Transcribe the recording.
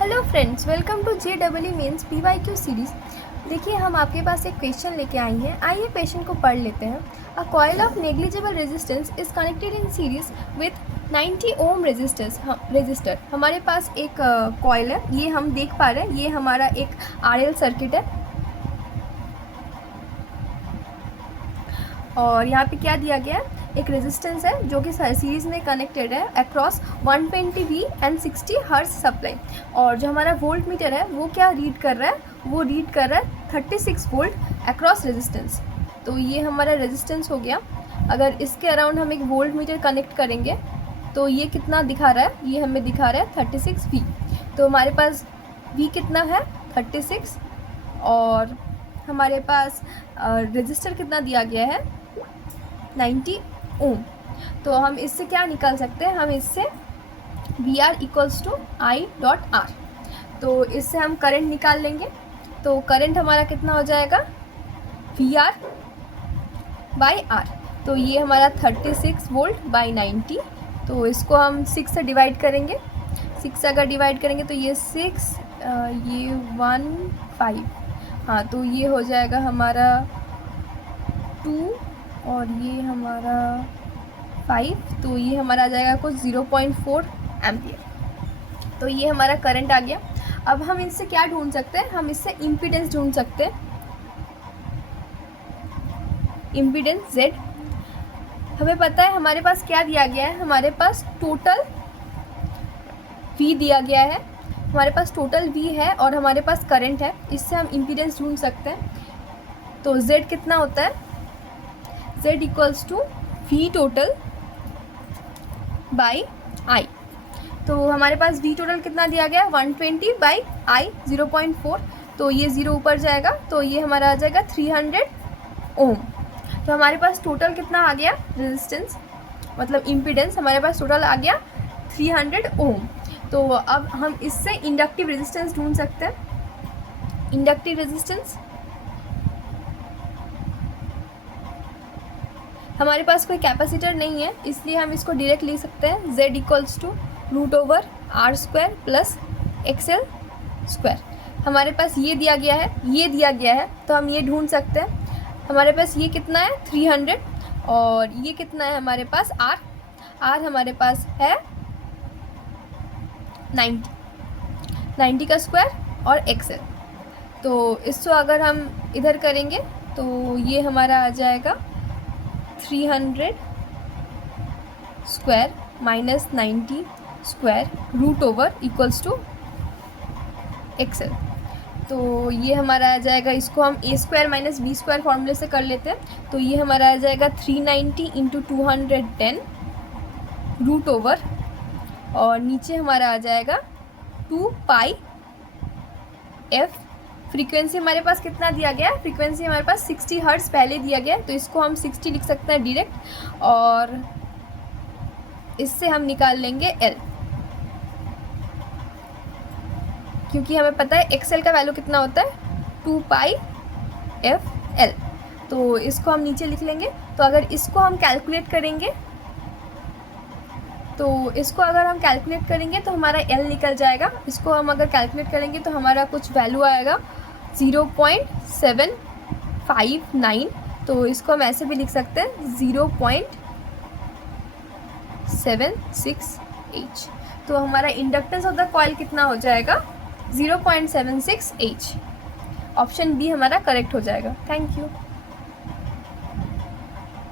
Hello friends, welcome to JEE mains PYQ series. देखिए, हम आपके पास एक क्वेश्चन लेके आई हैं। आइए क्वेश्चन को पढ़ लेते हैं। A coil of negligible resistance is connected in series with 90 ohm resistor. हमारे पास एक कॉइल है, ये हम देख पा रहे हैं। ये हमारा एक RL सर्किट है और यहाँ पे क्या दिया गया है, एक रेजिस्टेंस है जो कि सीरीज़ में कनेक्टेड है across 120V and 60 hertz supply. और जो हमारा वोल्ट मीटर है वो क्या रीड कर रहा है, वो रीड कर रहा है 36 वोल्ट अक्रॉस रेजिस्टेंस। तो ये हमारा रेजिस्टेंस हो गया। अगर इसके अराउंड हम एक वोल्ट मीटर कनेक्ट करेंगे तो ये कितना दिखा रहा है, ये हमें दिखा रहा है 36V। तो हमारे पास V कितना है 36 और हमारे पास रेजिस्टर कितना दिया गया है 90 ओम। तो हम इससे क्या निकाल सकते हैं, हम इससे VR इक्वल्स टू I.R। तो इससे हम करंट निकाल लेंगे। तो करंट हमारा कितना हो जाएगा VR बाई R। तो ये हमारा 36 वोल्ट बाई 90। तो इसको हम 6 से डिवाइड करेंगे। 6 से अगर डिवाइड करेंगे तो ये 6 ये 1 5, हाँ, तो ये हो जाएगा हमारा 2 और ये हमारा 5। तो ये हमारा आ जाएगा कुछ 0.4 एम्पियर। तो ये हमारा करंट आ गया। अब हम इससे क्या ढूंढ सकते हैं, हम इससे इम्पीडेंस ढूंढ सकते हैं। इम्पीडेंस Z हमें पता है, हमारे पास क्या दिया गया है, हमारे पास टोटल V दिया गया है। हमारे पास टोटल V है और हमारे पास करंट है। इससे हम इम्पीडेंस ढूंढ सकते हैं। तो Z कितना होता है, Z equals to V total by I। तो हमारे पास V टोटल कितना दिया गया 120 बाई I 0.4। तो ये 0 ऊपर जाएगा तो ये हमारा आ जाएगा 300 ओम। तो हमारे पास टोटल कितना आ गया रेजिस्टेंस, मतलब इम्पीडेंस हमारे पास टोटल आ गया 300 ओम। तो अब हम इससे इंडक्टिव रेजिस्टेंस ढूंढ सकते हैं। इंडक्टिव रेजिस्टेंस हमारे पास कोई कैपेसिटर नहीं है, इसलिए हम इसको डायरेक्ट लिख सकते हैं Z equals to √R² plus XL square. हमारे पास ये दिया गया है, ये दिया गया है, तो हम ये ढूंढ सकते हैं। हमारे पास ये कितना है 300 और ये कितना है हमारे पास R हमारे पास है 90 का स्क्वायर और XL। तो इसको अगर हम इधर करेंगे तो ये हमारा आ जाएगा 300 square minus 90 square √ equals to XL। तो ये हमारा आ जाएगा, इसको हम A² माइनस B² फॉर्मूले से कर लेते हैं। तो ये हमारा आ जाएगा 390 इंटू 210 √ और नीचे हमारा आ जाएगा 2 पाई F। फ्रीक्वेंसी हमारे पास कितना दिया गया है, फ्रीक्वेंसी हमारे पास 60 हर्ट्ज पहले दिया गया है, तो इसको हम 60 लिख सकते हैं डायरेक्ट। और इससे हम निकाल लेंगे L, क्योंकि हमें पता है XL का वैल्यू कितना होता है 2 पाई FL। तो इसको हम नीचे लिख लेंगे। तो अगर इसको हम कैलकुलेट करेंगे तो हमारा L निकल जाएगा। इसको हम अगर कैलकुलेट करेंगे तो हमारा कुछ वैल्यू आएगा 0.759। तो इसको हम ऐसे भी लिख सकते हैं 0.76H। तो हमारा इंडक्टेंस ऑफ द कॉइल कितना हो जाएगा 0.76H। ऑप्शन बी हमारा करेक्ट हो जाएगा। Thank you.